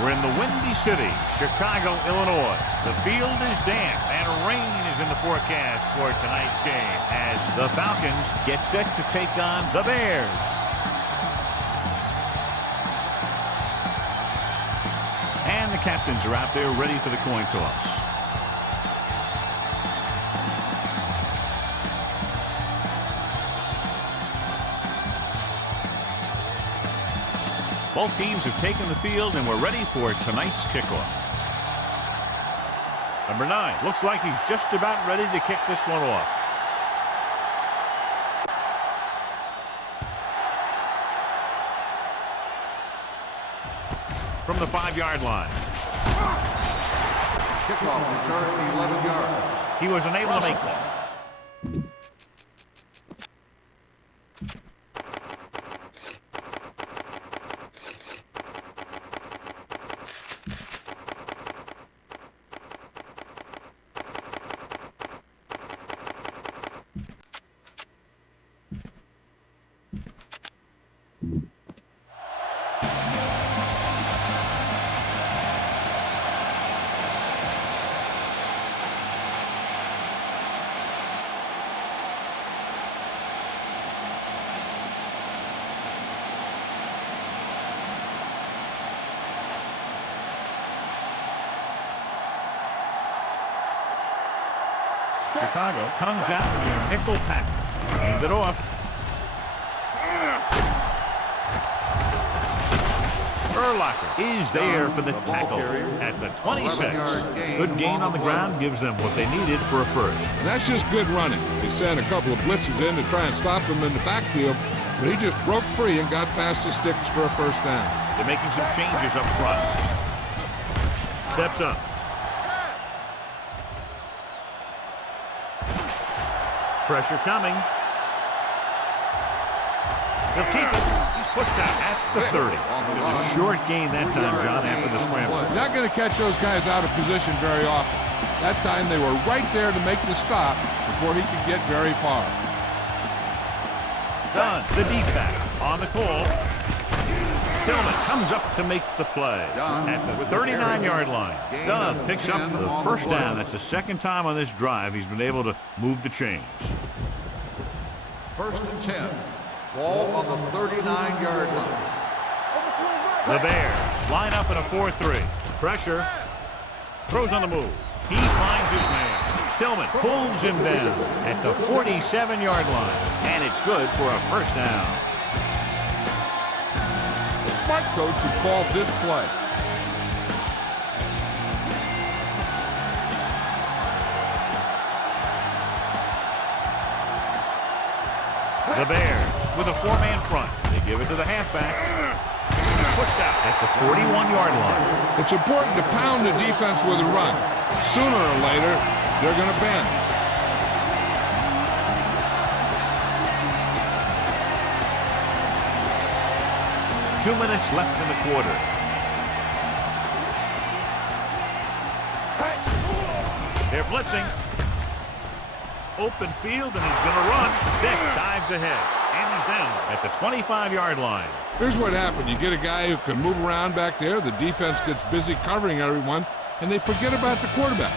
We're in the Windy City, Chicago, Illinois. The field is damp and rain is in the forecast for tonight's game as the Falcons get set to take on the Bears. And the captains are out there ready for the coin toss. Both teams have taken the field and we're ready for tonight's kickoff. Number 9 looks like he's just about ready to kick this one off. From the 5-yard line. Kickoff return 11 yards. He was unable to make that. Chicago comes out with their nickel pack. Hand it off. Urlacher is there for the tackle at the 26. Good gain on the ground gives them what they needed for a first. And that's just good running. They sent a couple of blitzes in to try and stop him in the backfield, but he just broke free and got past the sticks for a first down. They're making some changes up front. Steps up. Pressure coming. He'll keep it. He's pushed out at the 30. It was a short gain that time, John, after the scramble. Not going to catch those guys out of position very often. That time they were right there to make the stop before he could get very far. Dunn, the deep back, on the call. Tillman comes up to make the play at the 39-yard line. Dunn picks up the first down. That's the second time on this drive he's been able to move the chains. 1st and 10. Ball on the 39-yard line. The Bears line up in a 4-3. Pressure. Throws on the move. He finds his man. Tillman pulls him down at the 47-yard line. And it's good for a first down. The smart coach could call this play. The Bears with a 4-man front. They give it to the halfback. He's pushed out at the 41-yard line. It's important to pound the defense with a run. Sooner or later, they're going to bend. Two minutes left in the quarter. They're blitzing. Open field, and he's going to run. Vick dives ahead, and He's down at the 25-yard line. Here's what happened. You get a guy who can move around back there. The defense gets busy covering everyone, and they forget about the quarterback.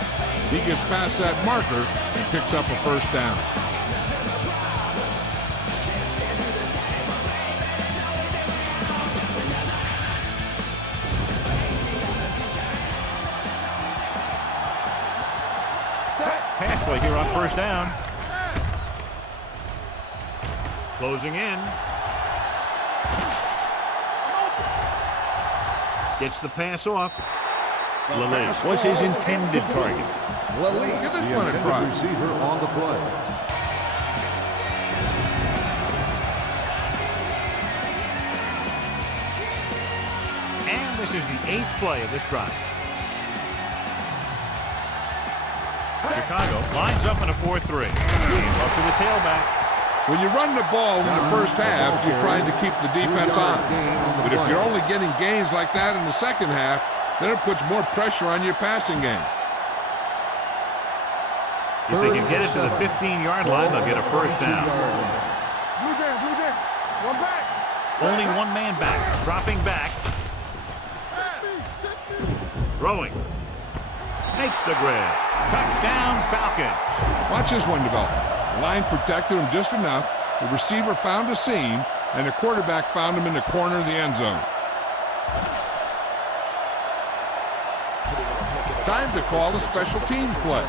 He gets past that marker and picks up a first down. Pass play here on first down. Closing in. Gets the pass off. Lele was his intended target. Lele, Give this the one a intended try. receiver on the play. And this is the 8th play of this drive. Chicago lines up in a 4-3. Game up to the tailback. When you run the ball in the first half, you're trying to keep the defense on. But if you're only getting gains like that in the second half, then it puts more pressure on your passing game. If they can get it to the 15-yard line, they'll get a first down. One back. Only one man back. Dropping back. Throwing. Makes the grab. Touchdown, Falcons. Watch this one develop. The line protected him just enough. The receiver found a seam, and the quarterback found him in the corner of the end zone. Time to call a special teams play.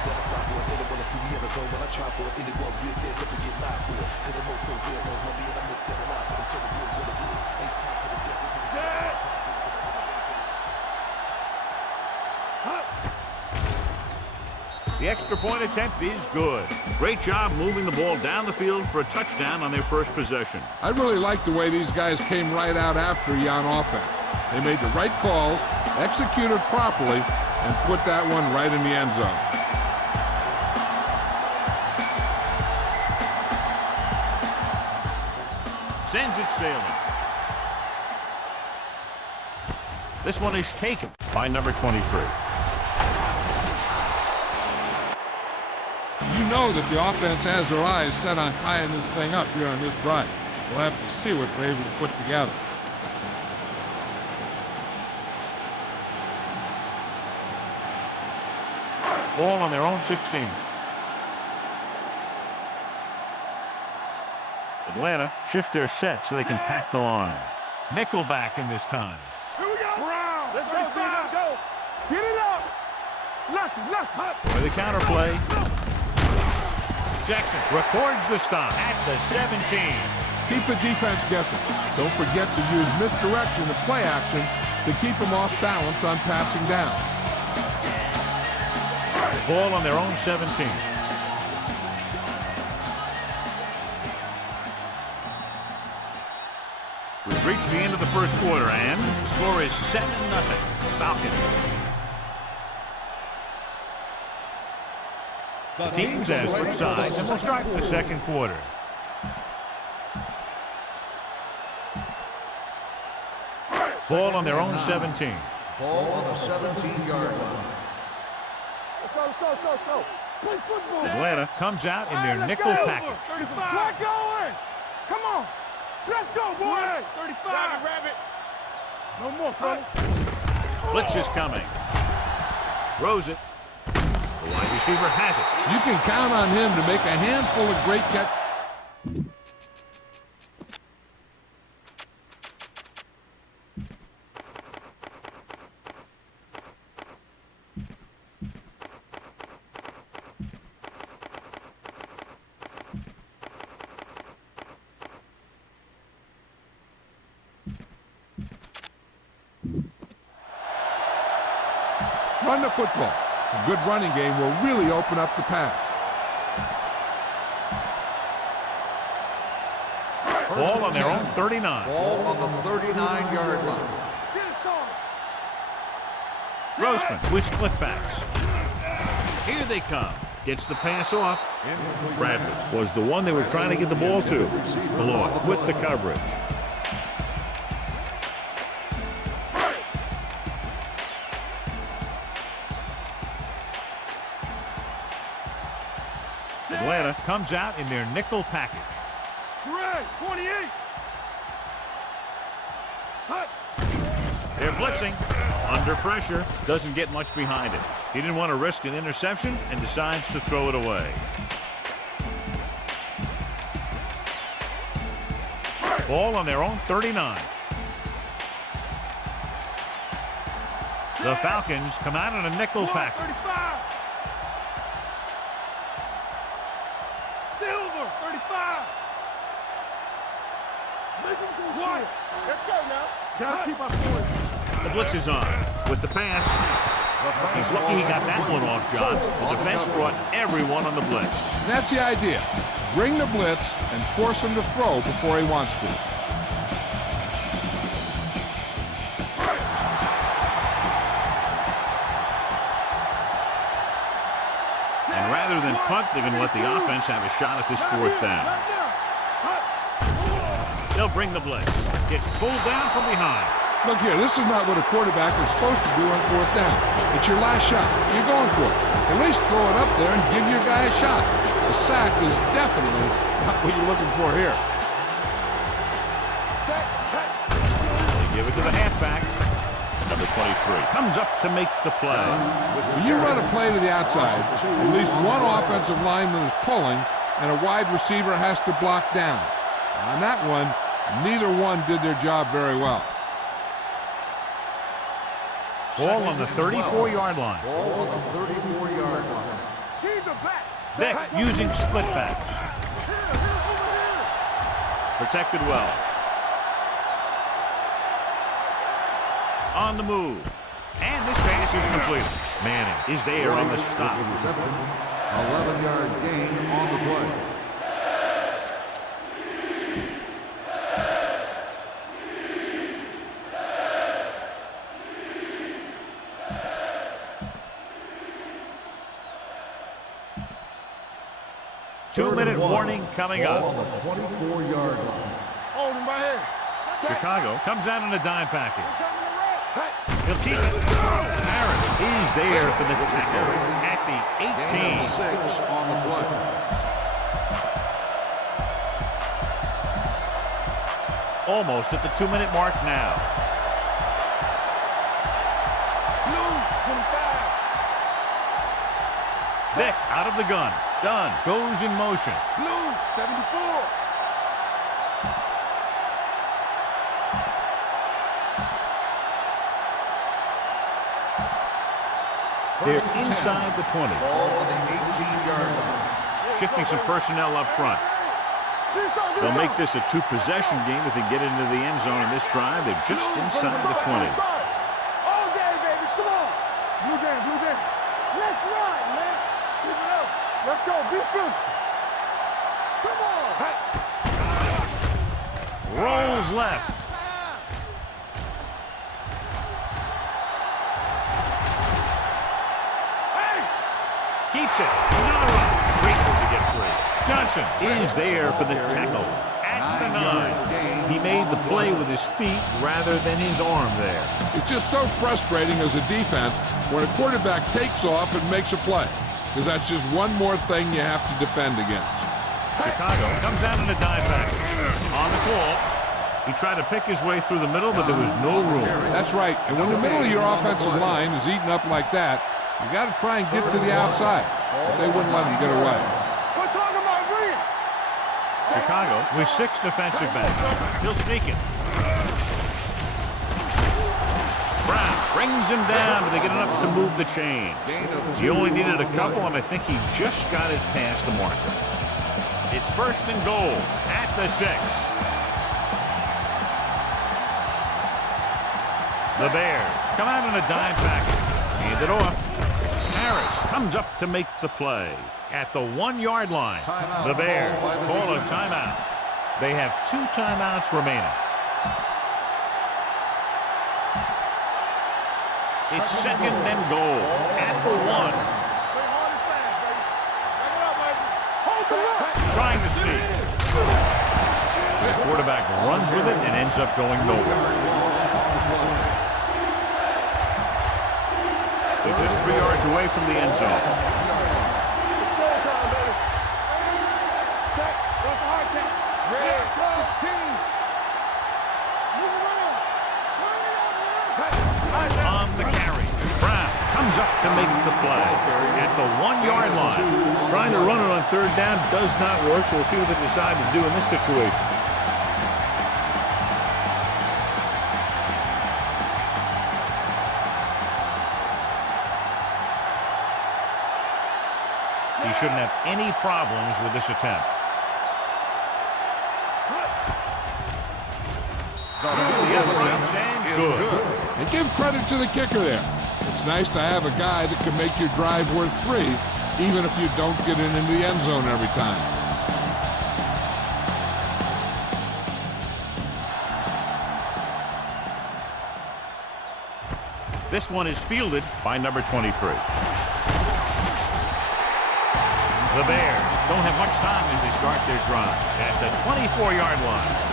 The extra point attempt is good. Great job moving the ball down the field for a touchdown on their first possession. I really like the way these guys came right out after you on offense. They made the right calls, executed properly, and put that one right in the end zone. Sends it sailing. This one is taken by number 23. You know that the offense has their eyes set on tying this thing up here on this drive. We'll have to see what they're able to put together. Ball on their own 16. Atlanta shift their set so they can pack the line. Nickelback in this time. Here we go. Brown. Let's go, B. Let's go. Get it up. Left. For the counter play. Jackson records the stop at the 17. Keep the defense guessing. Don't forget to use misdirection of play action to keep them off balance on passing down. Ball on their own 17. We've reached the end of the first quarter, and the score is 7-0. Falcons. The teams as switch sides, and we'll start the second quarter. Ball on their own 17. Ball on the 17-yard line. Let's go. Play football. Atlanta comes out in their nickel package. 35. Flat going. Come on. Let's go, boy. 35. Grab it. No more, fellas. Blitz is coming. Throws it. The wide receiver has it. You can count on him to make a handful of great catches. Run the football. A good running game will really open up the pass. Ball on their own 39. Ball on the 39-yard line. Grossman with split backs. Here they come. Gets the pass off. Bradley was the one they were trying to get the ball to. Malloy with the coverage. Atlanta comes out in their nickel package. 28. They're blitzing. Under pressure. Doesn't get much behind it. He didn't want to risk an interception and decides to throw it away. Ball on their own 39. The Falcons come out in a nickel package. Silver, 35. What? Let's go now. Gotta keep our poise. The blitz is on. With the pass, he's lucky he got that one off, John. The defense brought everyone on the blitz. That's the idea. Bring the blitz and force him to throw before he wants to. And rather than punt, they're going to let the offense have a shot at this fourth down. They'll bring the blitz. Gets pulled down from behind. Look here, this is not what a quarterback is supposed to do on fourth down. It's your last shot. You're going for it. At least throw it up there and give your guy a shot. A sack is definitely not what you're looking for here. They give it to the halfback. Number 23 comes up to make the play. When you run a play to the outside, at least one offensive lineman is pulling and a wide receiver has to block down. On that one, neither one did their job very well. Ball on the 34-yard line. Ball on the 34-yard line. Vick using split backs. Protected well. On the move. And this pass is completed. Manning is there on the stop. 11-yard gain on the play. Two-minute warning coming up. On the 24-yard line. Hold him right here. Chicago comes out in a dime package. He'll keep it. Harris is there for the tackle at the 18. Gain of 6 on the play. Almost at the 2-minute mark now. Blue, 25. Vick out of the gun. Done. Goes in motion. Blue, 74. They're inside the 20. Ball on the 18-yard line. Shifting some personnel up front. They'll make this a two-possession game if they get into the end zone in this drive. They're just inside the 20. All day, baby. Come on. Blue game, blue game. Let's ride, man. Keep it up. Let's go. Be physical. Come on. Rolls left. Keeps it. He's on a run. Great move to get free. Johnson is there for the tackle at the 9. He made the play with his feet rather than his arm there. It's just so frustrating as a defense when a quarterback takes off and makes a play, because that's just one more thing you have to defend against. Chicago comes out in a dime package. On the call, he tried to pick his way through the middle, but there was no room. That's right. And when the middle of your offensive line is eaten up like that, you got to try and get to the outside. But they wouldn't let him get away. We're talking about Green. Chicago with 6 defensive backs. He'll sneak it. Brown brings him down, but they get enough to move the chains. He only needed a couple, and I think he just got it past the marker. It's 1st and goal at the 6. The Bears come out in a dime package. Hand it off. Harris comes up to make the play at the 1-yard line. The Bears call a timeout. They have 2 timeouts remaining. It's 2nd and goal at the 1. Trying to sneak. The quarterback runs with it and ends up going nowhere. They're just 3 yards away from the end zone. Lines up to make the play at the 1-yard line. Trying to run it on third down does not work, so we'll see what they decide to do in this situation. He shouldn't have any problems with this attempt. The other attempts and good. And give credit to the kicker there. It's nice to have a guy that can make your drive worth 3, even if you don't get it into the end zone every time. This one is fielded by number 23. The Bears don't have much time as they start their drive at the 24-yard line.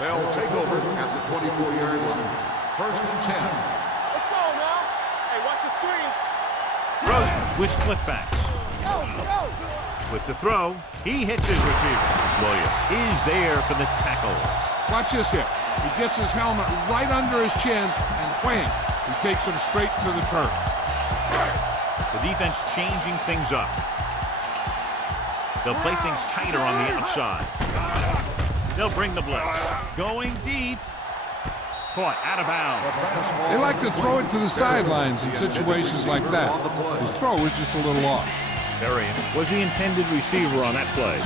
They'll take over at the 24-yard line. 1st and 10. Let's go now. Hey, watch the screen. Roseman with split backs. Go, go. With the throw, he hits his receiver. Williams is there for the tackle. Watch this hit. He gets his helmet right under his chin, and wham, he takes him straight to the turf. The defense changing things up. They'll play things tighter on the outside. They'll bring the blitz. Going deep. Caught out of bounds. They like to throw it to the sidelines in situations like that. His throw is just a little off. Varian was the intended receiver on that play.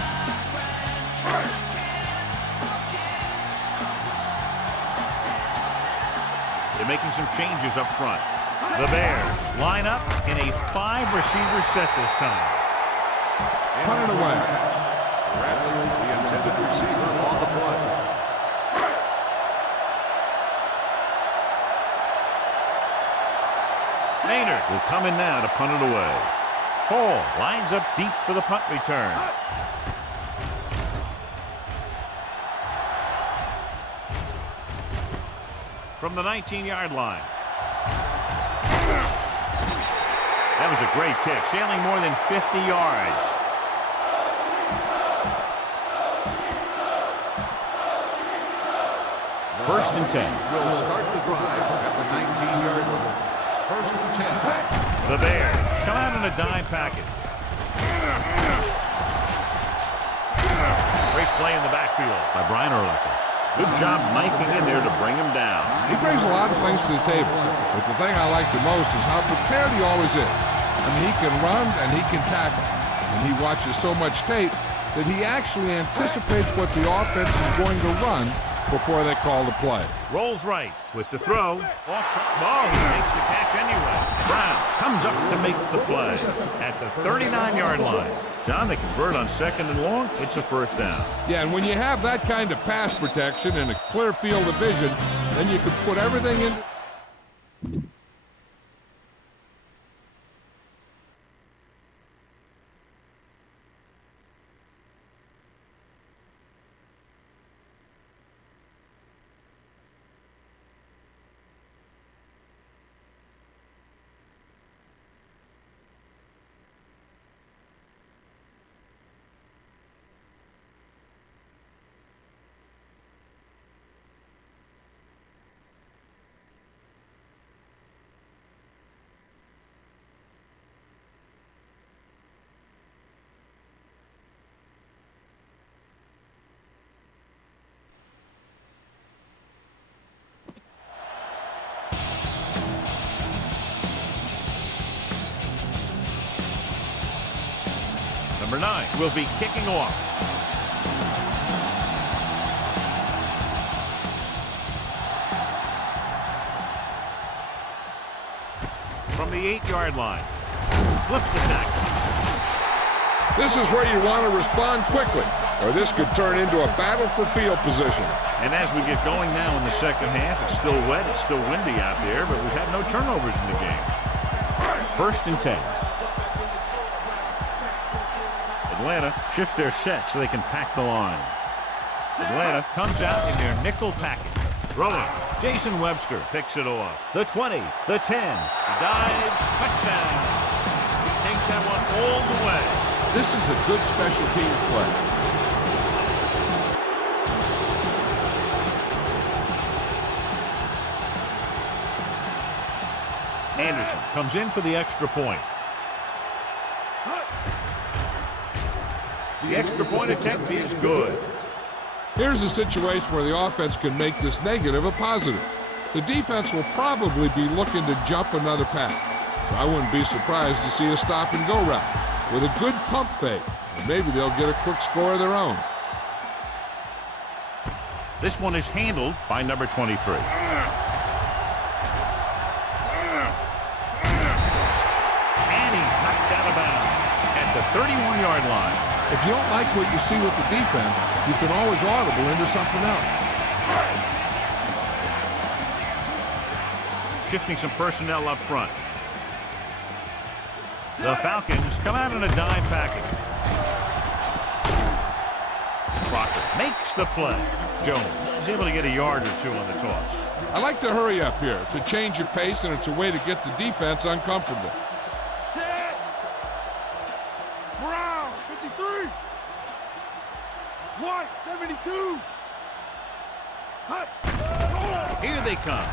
They're making some changes up front. The Bears line up in a 5-receiver set this time. Put it away. Bradley, the intended receiver on the play. Maynard will come in now to punt it away. Hall lines up deep for the punt return. From the 19-yard line. That was a great kick, sailing more than 50 yards. First and 10. Will start the drive at the 19-yard line. 1st and 10. The Bears come out in a dime package. Great play in the backfield by Brian Urlacher. Good job knifing in there to bring him down. He brings a lot of things to the table, but the thing I like the most is how prepared he always is. I mean, he can run and he can tackle, and he watches so much tape that he actually anticipates what the offense is going to run before they call the play. Rolls right with the throw. Off ball, he makes the catch anyway. Brown comes up to make the play at the 39-yard line. John, they convert on 2nd and long. It's a first down. Yeah, and when you have that kind of pass protection and a clear field of vision, then you can put everything in. Number 9 will be kicking off. From the 8-yard line. Slips the tackle. This is where you want to respond quickly, or this could turn into a battle for field position. And as we get going now in the second half, it's still wet, it's still windy out there, but we've had no turnovers in the game. 1st and 10. Atlanta shifts their set so they can pack the line. Atlanta comes out in their nickel package. Throwing. Jason Webster picks it off. The 20, the 10. Dives, touchdown. He takes that one all the way. This is a good special teams play. Anderson comes in for the extra point. The extra point attempt is good. Here's a situation where the offense can make this negative a positive. The defense will probably be looking to jump another pass. So I wouldn't be surprised to see a stop-and-go route with a good pump fake. And maybe they'll get a quick score of their own. This one is handled by number 23. And he's knocked out of bounds at the 31-yard line. If you don't like what you see with the defense, you can always audible into something else. Shifting some personnel up front. The Falcons come out in a dime package. Crocker makes the play. Jones is able to get a yard or two on the toss. I like to hurry up here. It's a change of pace, and it's a way to get the defense uncomfortable. Set. Brown, 53. White, 72. Hut. Here they come.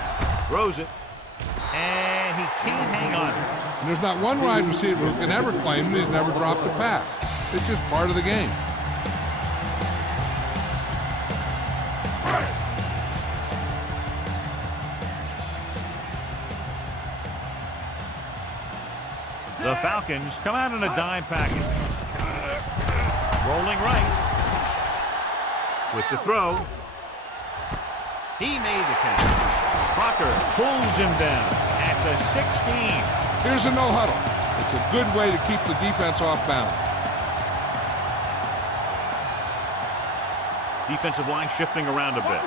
Throws it. And he can't hang on. And there's not one wide receiver who can ever claim that he's never dropped a pass. It's just part of the game. The Falcons come out in a dime package. Rolling right. With the throw. He made the catch. Crocker pulls him down at the 16. Here's a no huddle. It's a good way to keep the defense off balance. Defensive line shifting around a bit.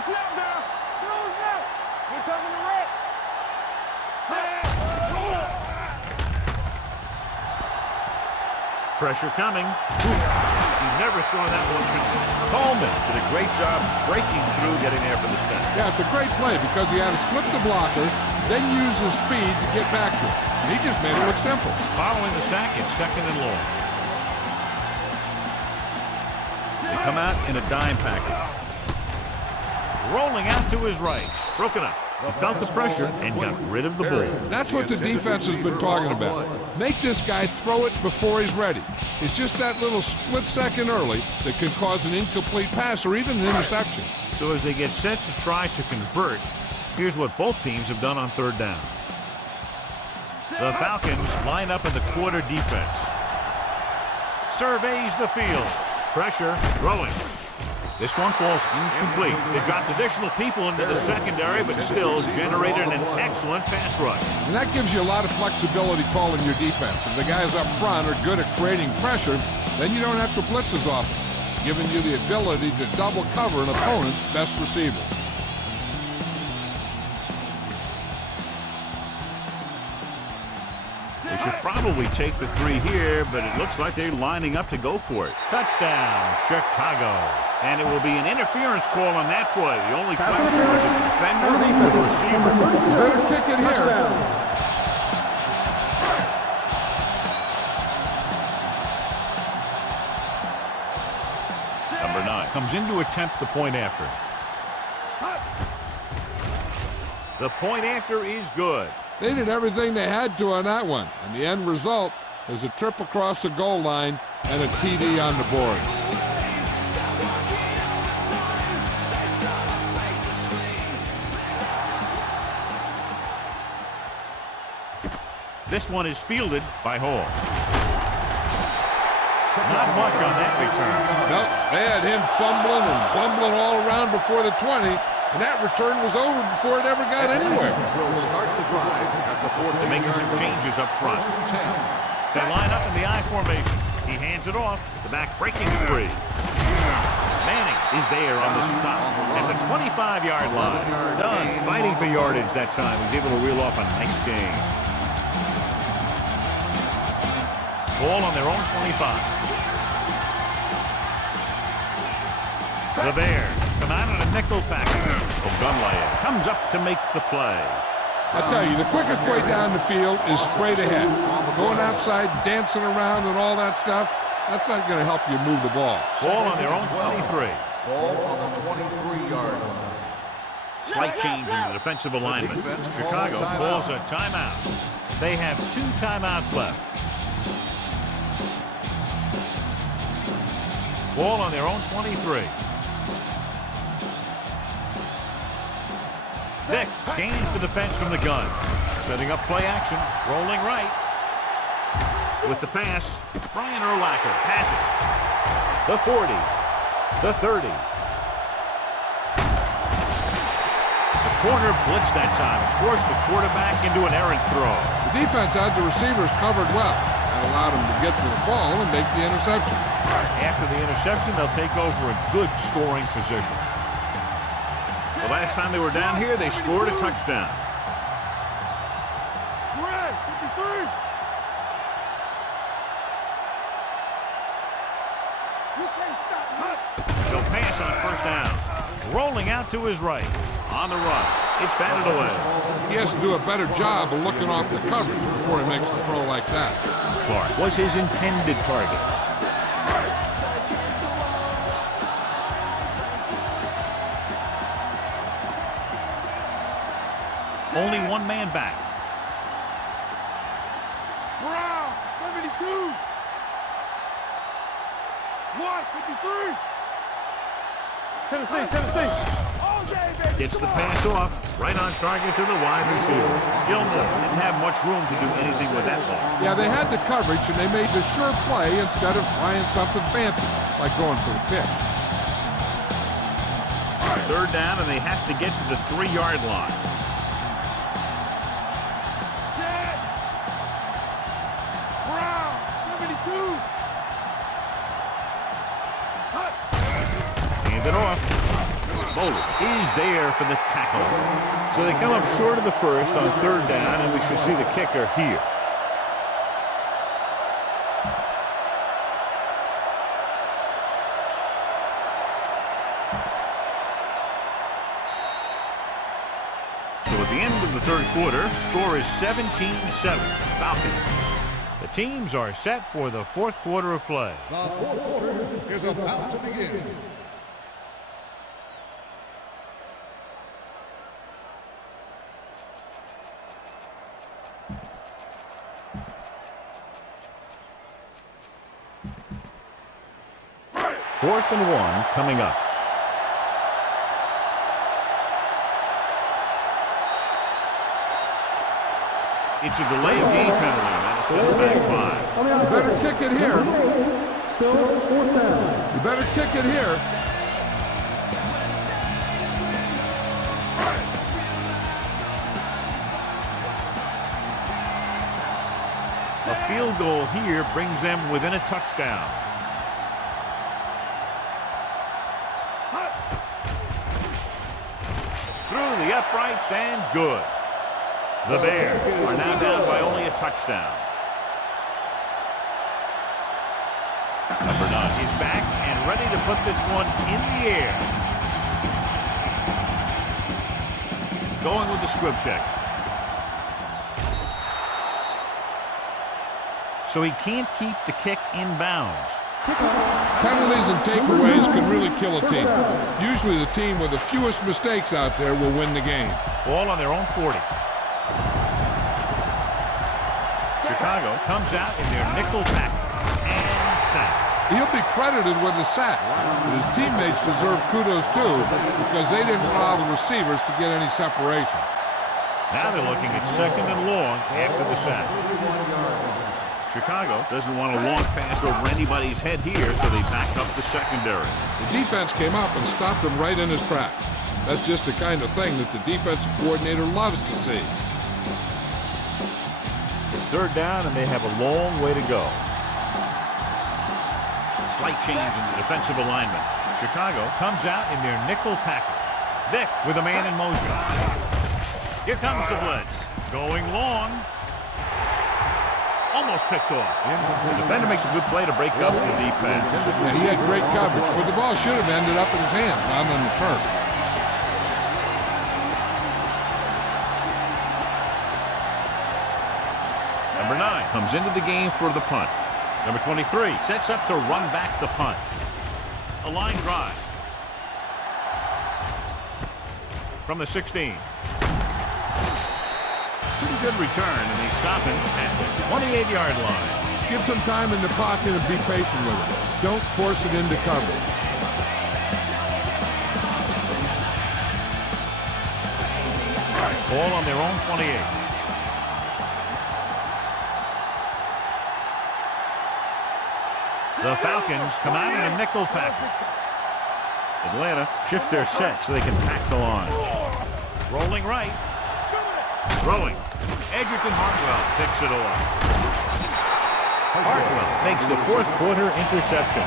Pressure coming. You never saw that one coming. Coleman did a great job breaking through, getting there for the sack. Yeah, it's a great play because he had to slip the blocker, then use his speed to get back to it. And he just made it look simple. Following the sack, it's 2nd and long. They come out in a dime package. Rolling out to his right. Broken up. He felt the pressure and got rid of the ball. That's what the defense has been talking about. Make this guy throw it before he's ready. It's just that little split second early that can cause an incomplete pass or even an interception. So as they get set to try to convert, here's what both teams have done on 3rd down. The Falcons line up in the quarter defense. Surveys the field. Pressure, throwing. This one falls incomplete. They dropped additional people into the secondary, but still generated an excellent pass rush. And that gives you a lot of flexibility calling your defense. If the guys up front are good at creating pressure, then you don't have to blitz as often, giving you the ability to double cover an opponent's best receiver. They should probably take the 3 here, but it looks like they're lining up to go for it. Touchdown, Chicago. And it will be an interference call on that play. The only question is the defender or the receiver. Better kick it here. Number 9 comes in to attempt the point after. The point after is good. They did everything they had to on that one, and the end result is a trip across the goal line and a TD on the board. This one is fielded by Hall. Not much on that return. Nope, they had him fumbling and bumbling all around before the 20, and that return was over before it ever got anywhere. Will start the drive at the 14. They're making some changes up front. They line up in the I formation. He hands it off. The back breaking free. Manning is there on the stop at the 25-yard line. Dunn fighting for yardage that time. He's able to reel off a nice gain. Ball on their own 25. The Bears come out on a nickel package. Ogunleye comes up to make the play. I tell you, the quickest way down the field is straight ahead. Going outside, dancing around and all that stuff, that's not going to help you move the ball. Ball on their own 23. Ball on the 23-yard line. Slight change in the defensive alignment. Chicago calls a timeout. They have 2 timeouts left. Ball on their own 23. Vick gains the defense from the gun. Setting up play action. Rolling right. With the pass, Brian Urlacher has it. The 40. The 30. The corner blitzed that time and forced the quarterback into an errant throw. The defense had the receivers covered well. That allowed them to get to the ball and make the interception. After the interception, they'll take over a good scoring position. The last time they were down here, they scored a touchdown. Greg, 53. You can't stop me. He'll pass on first down. Rolling out to his right. On the run. It's batted away. He has to do a better job of looking off the coverage before he makes the throw like that. Clark was his intended target. Only one man back. Brown, 72. 153. Tennessee. All day, baby. Gets the pass off. Right on target to the wide receiver. Gilmore didn't have much room to do anything with that ball. Yeah, they had the coverage, and they made the sure play instead of trying something fancy, like going for the pick. Third down, and they have to get to the 3-yard line. Set. Brown, 72. Hand it off. Bowler is there for the tackle. So they come up short of the first on third down, and we should see the kicker here. So at the end of the third quarter, the score is 17-7. Falcons. The teams are set for the fourth quarter of play. The fourth quarter is about to begin. Fourth and 1 coming up. It's a delay of game penalty, and that'll set it back 5. You better kick it here. Still fourth down. You better kick it here. A field goal here brings them within a touchdown. Through the uprights and good. The Bears are now down by only a touchdown. Number 9 is back and ready to put this one in the air. Going with the squib kick. So he can't keep the kick in bounds. Penalties and takeaways can really kill a team. Usually the team with the fewest mistakes out there will win the game. Ball on their own 40. Chicago comes out in their nickel package and sack. He'll be credited with the sack, but his teammates deserve kudos too because they didn't allow the receivers to get any separation. Now they're looking at second and long after the sack. Chicago doesn't want a long pass over anybody's head here, so they back up the secondary. The defense came up and stopped him right in his tracks. That's just the kind of thing that the defensive coordinator loves to see. It's third down, and they have a long way to go. Slight change in the defensive alignment. Chicago comes out in their nickel package. Vick with a man in motion. Here comes the blitz. Going long. Almost picked off. The defender makes a good play to break up the deep pass. Yeah, he had great coverage, but the ball should have ended up in his hand, not on the turf. Number 9 comes into the game for the punt. Number 23 sets up to run back the punt. A line drive. From the 16. Pretty good return, and they stop him at the 28-yard line. Give some time in the pocket and be patient with it. Don't force it into coverage. Ball on their own 28. The Falcons come out in a nickel package. Atlanta shifts their set so they can pack the line. Rolling right. Throwing. Edgerton Hartwell picks it off. Hartwell makes the fourth quarter interception.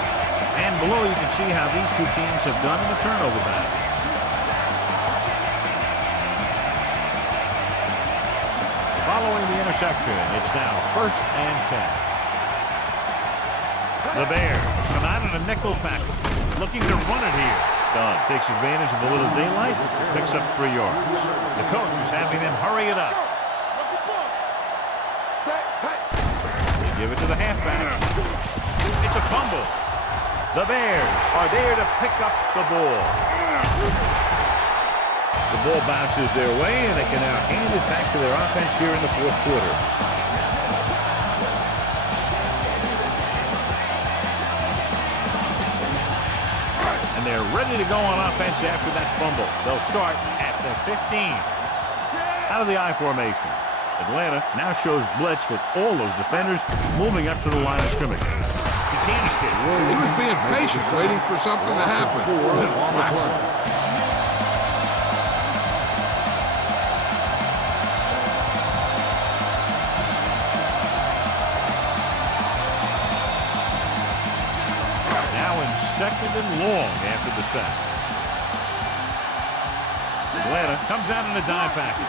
And below you can see how these two teams have done in the turnover battle. Following the interception, it's now 1st and 10. The Bears come out in a nickel package, looking to run it here. Dunn takes advantage of a little daylight, picks up 3 yards. The coach is having them hurry it up. They give it to the halfback. It's a fumble. The Bears are there to pick up the ball. The ball bounces their way, and they can now hand it back to their offense here in the fourth quarter. And they're ready to go on offense after that fumble. They'll start at the 15. Out of the I formation. Atlanta now shows blitz with all those defenders moving up to the line of scrimmage. He can't escape. He was being patient, waiting for something to happen. Second and long after the sack. Atlanta comes out in a dime package.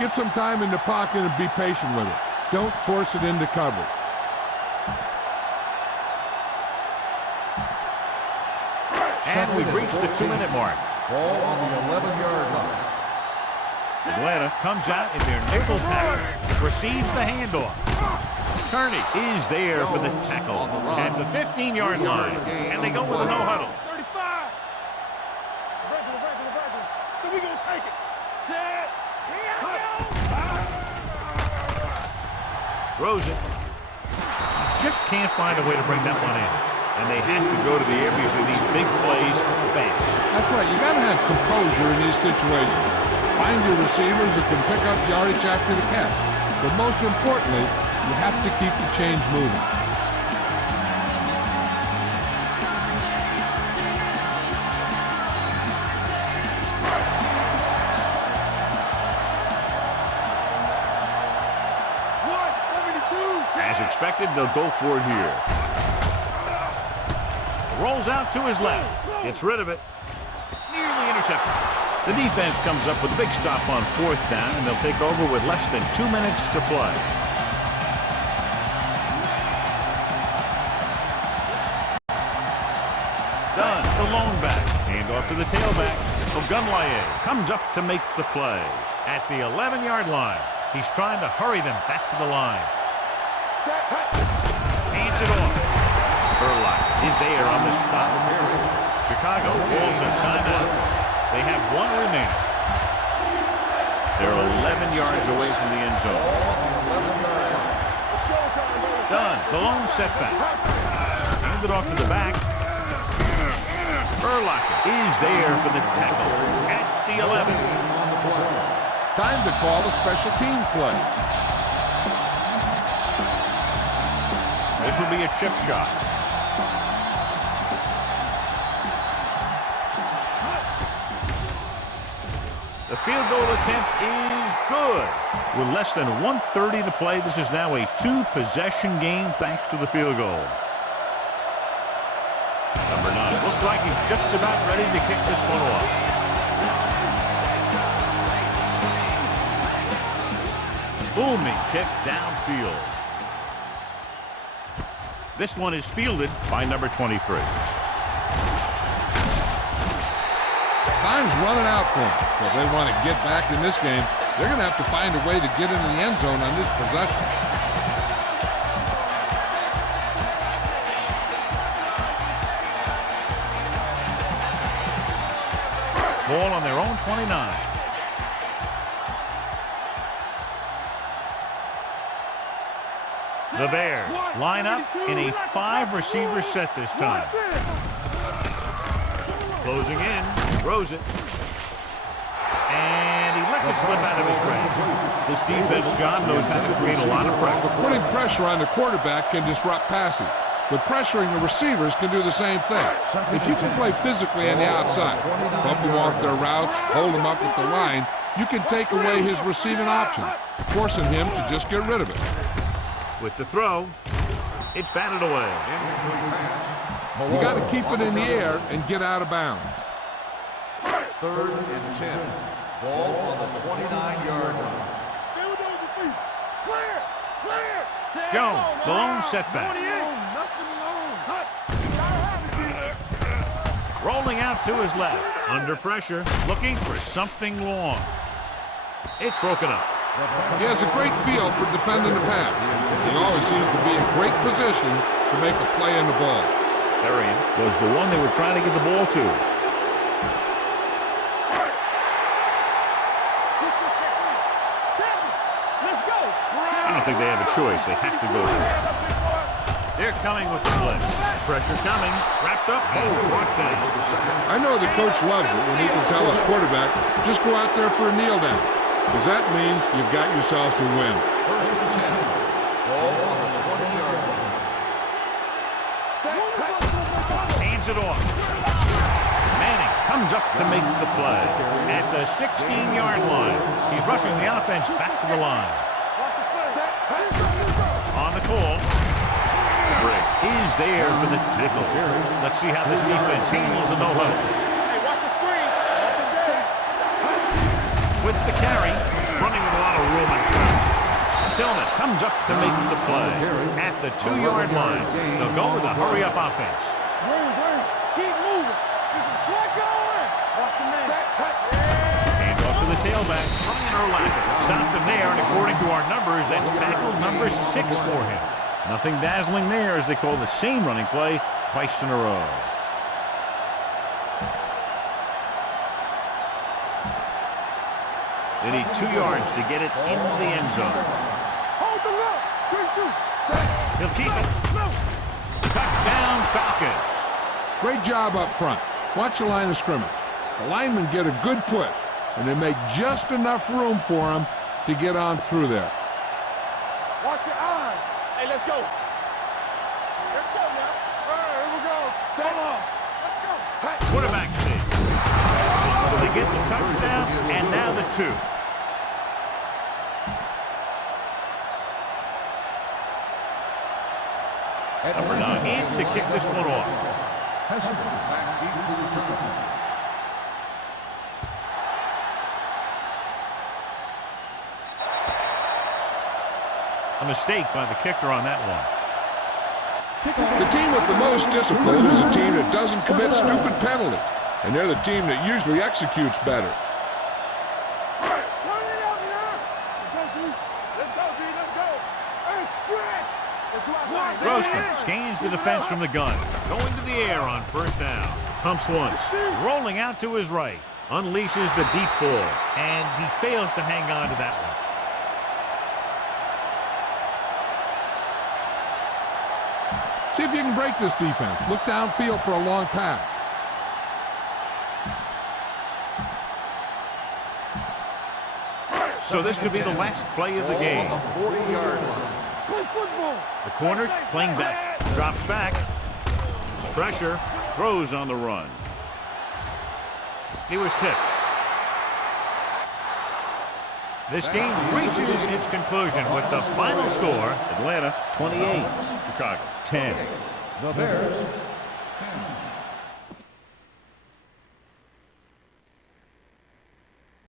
Get some time in the pocket and be patient with it. Don't force it into coverage. And we've reached the 2-minute mark. Ball on the 11-yard line. Atlanta comes out in their nickel package, receives the handoff. Kearney is there for the tackle at the 15-yard line, and they go with a no-huddle. 35. So we gonna take it. Set. Throws it. Just can't find a way to bring that one in. And they have to go to the areas that need big plays fast. That's right. You got to have composure in these situations. Find your receivers that can pick up yardage after the catch. But most importantly, you have to keep the chains moving. As expected, they'll go for it here. Rolls out to his left. Gets rid of it. Nearly intercepted. The defense comes up with a big stop on 4th down, and they'll take over with less than 2 minutes to play. Dunn, the lone back. Hand off to the tailback. Ogunlaye comes up to make the play. At the 11-yard line, he's trying to hurry them back to the line. Hands it off. Burlock is there on the stop. Chicago calls a timeout. They have 1 remaining. They're 11 yards away from the end zone. Dunn, the lone setback. Hand it off to the back. Burlock is there for the tackle at the 11. Time to call a special teams play. This will be a chip shot. The field goal attempt is good. With less than 1:30 to play, this is now a 2-possession game thanks to the field goal. Number 9 looks like he's just about ready to kick this one off. Booming kick downfield. This one is fielded by number 23. Time's running out for them. So if they want to get back in this game, they're going to have to find a way to get into the end zone on this possession. Ball on their own 29. The Bears line up in a 5-receiver set this time. Closing in, throws it. And he lets it slip out of his grasp. This defense, John, knows how to create a lot of pressure. Putting pressure on the quarterback can disrupt passing, but pressuring the receivers can do the same thing. If you can play physically on the outside, bump them off their routes, hold them up at the line, you can take away his receiving options, forcing him to just get rid of it. With the throw, it's batted away. You got to keep it in the air and get out of bounds. 3rd and 10. Ball on the 29-yard line. Stay with those receivers. Clear! Clear! Jones, the lone setback. Rolling out to his left. Under pressure, looking for something long. It's broken up. He has a great feel for defending the pass. He always seems to be in great position to make a play on the ball. Arian was the one they were trying to get the ball to. I don't think they have a choice. They have to go for it. They're coming with the blitz. Pressure coming. Wrapped up and brought down. I know the coach loves it when he can tell his quarterback, just go out there for a kneel down, because that means you've got yourself a win. 1st and 10. Ball on the 20-yard line. Hands it off. Manning comes up to make the play. At the 16-yard line. He's rushing the offense back to the line. On the call. Brick is there for the tackle. Let's see how this defense handles the no-huddle. Hey, watch the screen. With the carry, running with a lot of room in front. Tillman comes up to make the play. At the 2-yard line, they'll go with a hurry-up offense. Keep moving. Slide going. Watch the man. Hand off to the tailback, Brian Urlacher. Stopped him there, and according to our numbers, that's tackle number 6 for him. Nothing dazzling there as they call the same running play twice in a row. They need 2 yards to get it into the end zone. Hold the look. Great shoot. He'll keep it. Touchdown, Falcons. Great job up front. Watch the line of scrimmage. The linemen get a good push, and they make just enough room for him to get on through there. Watch your eyes. Hey, let's go. Let's go now. All right, here we go. Stay long. Let's go. Quarterback sneak. So they get the touchdown, and now the 2. Number 9 in to kick this one off. Back into the return. A mistake by the kicker on that one. The team with the most discipline is the team that doesn't commit stupid penalties, and they're the team that usually executes better. Grossman scans the defense from the gun. Going to the air on 1st down. Pumps once. Rolling out to his right. Unleashes the deep ball. And he fails to hang on to that one. See if you can break this defense. Look downfield for a long pass. So this could be the last play of the game. On the 40-yard line. Play football. The corners playing back. Drops back. Pressure. Throws on the run. He was tipped. This game reaches its conclusion with the final score. Atlanta 28, Chicago 10. The Bears 10.